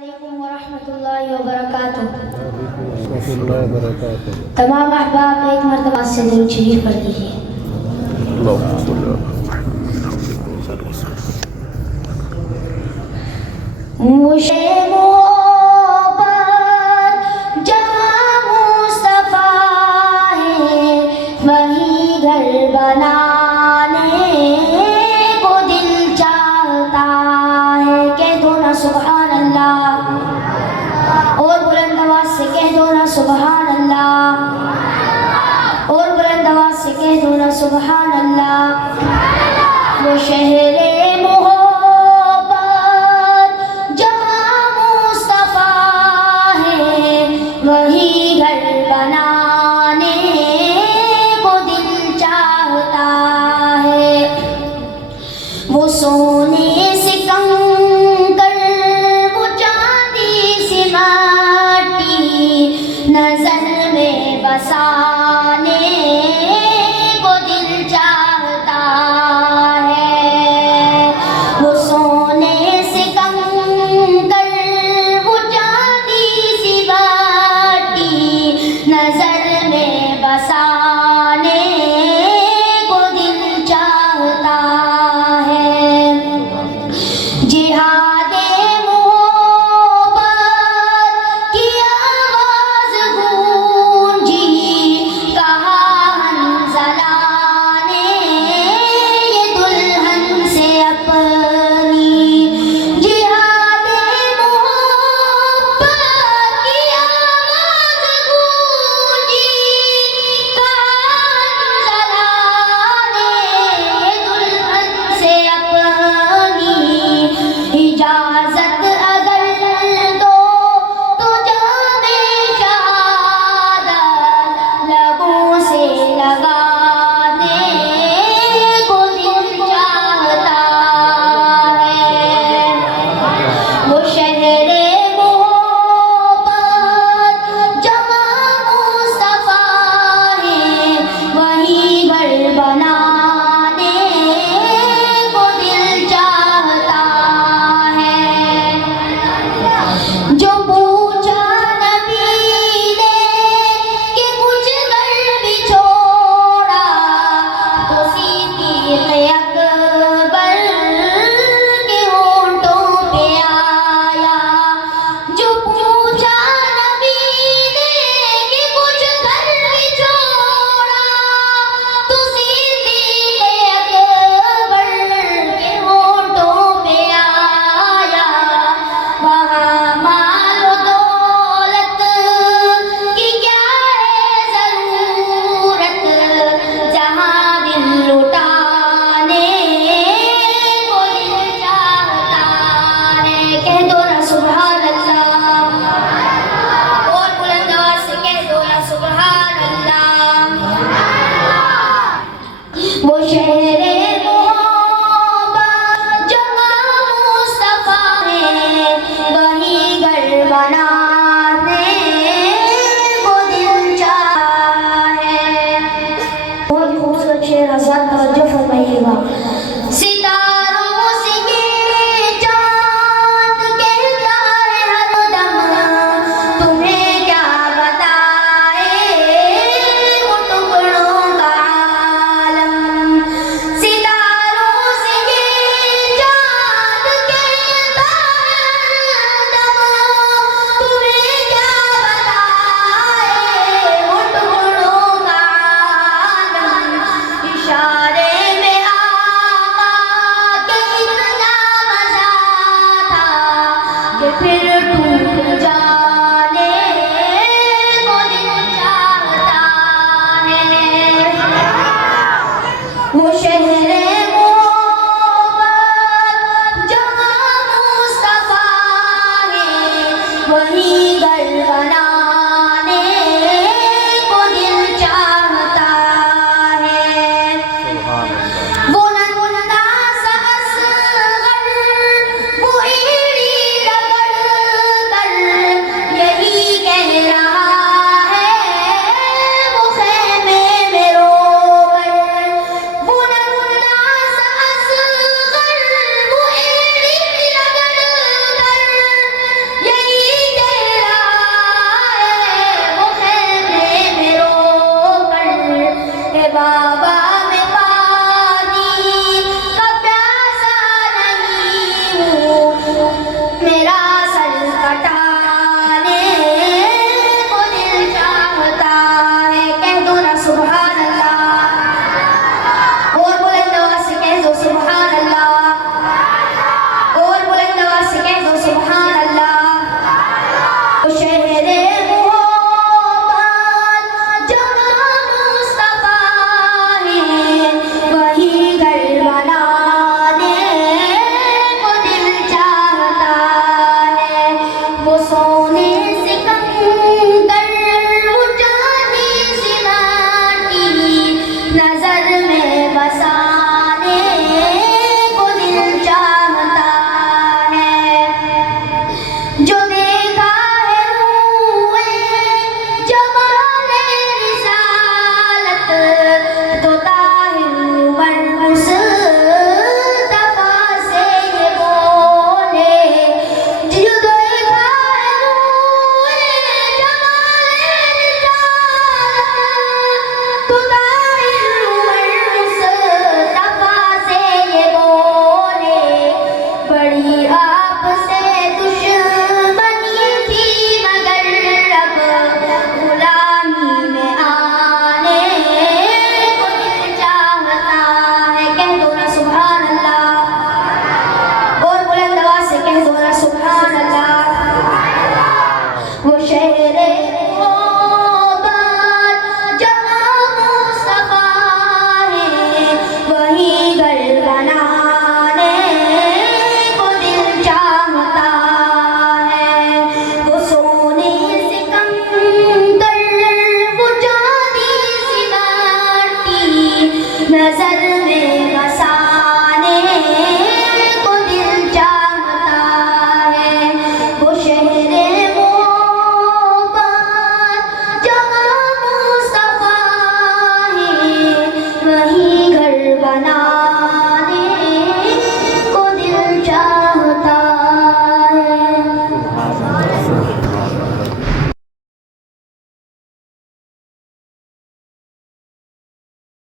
علیکم ورحمۃ اللہ وبرکاتہ۔ ورحمۃ اللہ وبرکاتہ۔ تمام احباب ایک مرتبہ سے درود شریف پڑھ لیجیے۔ اللہم صلی علی مجھے محبت جہاں مصطفیٰ ہے، وہی گھر بنانے کو دل چاہتا ہے۔ کہہ دو نا سبحان اللہ، اور بلند آواز سے کہہ دو نا سبحان اللہ، اور بلند آواز سے کہہ دو نا سبحان اللہ۔ وہ شہر وہی گھر بنانے کو دل چاہتا ہے۔ وہ سونے سے کنکر، وہ چاندی سے مٹی، نظر میں بسانے کو دل چاہتا ہے۔ وہ سونے سے کنکر، وہ چاندی سے نظر میں بسانے کو دل چاہتا ہے۔ جہاد محبت کی آواز گونجی، کہا حنظلہ نے یہ دلہن سے اپنی۔ جہاد محبت کی اجازت اگر دو تو جام شہادت لبوں سے لگانے کو دل چاہتا ہے۔ وہ شہر محبت جہاں مصطفیٰ ہے، وہی گھر بنانے کو دل چاہتا ہے۔ جو پوچھا نبی نے کہ کچھ گھر بھی چھوڑا، تو صدیق اکبر کے ہونٹوں پہ آیا۔ جو پوچھا نبی نے کہ کچھ گھر بھی چھوڑا، تو صدیق اکبر کے ہونٹوں پہ آیا۔ وہاں مال و دولت کی کیا ہے ضرورت، جہاں دل لٹانے کو دل چاہتا ہے۔ کہہ دو نا سبحان اللہ، اور بلند آواز سے کہہ دو نا سبحان اللہ۔ وہ شہر محبت جہاں مصطفیٰ ہے، وہی گھر بنانے کو دل چاہتا ہے۔ بہت خوبصورت شعر، حضرات توجہ فرمائیے گا۔ ستاروں سے یہ چاند کہتا ہے ہر دم، تمہیں کیا بتائے وہ ٹکڑوں کا عالم۔ ستاروں سے یہ چاند کہتا ہے ہر دم، تمہیں کیا بتائے وہ ٹکڑوں کا عالم۔ اشارے میں آقا کے اتنا مزہ تھا کہ پھر ٹوٹ جانے کو دل چاہتا ہے۔ وہ شہر محبت جہاں مصطفیٰ ہے، وہی گھر بنانے کو دل چاہتا ہے۔ وہ ننھا سا اصغر، وہ ایڑی رگڑ کر یہی کہہ رہا ہے وہ خیمے میں رو کر۔ وہ ننھا سا اصغر، وہ ایڑی رگڑ کر میں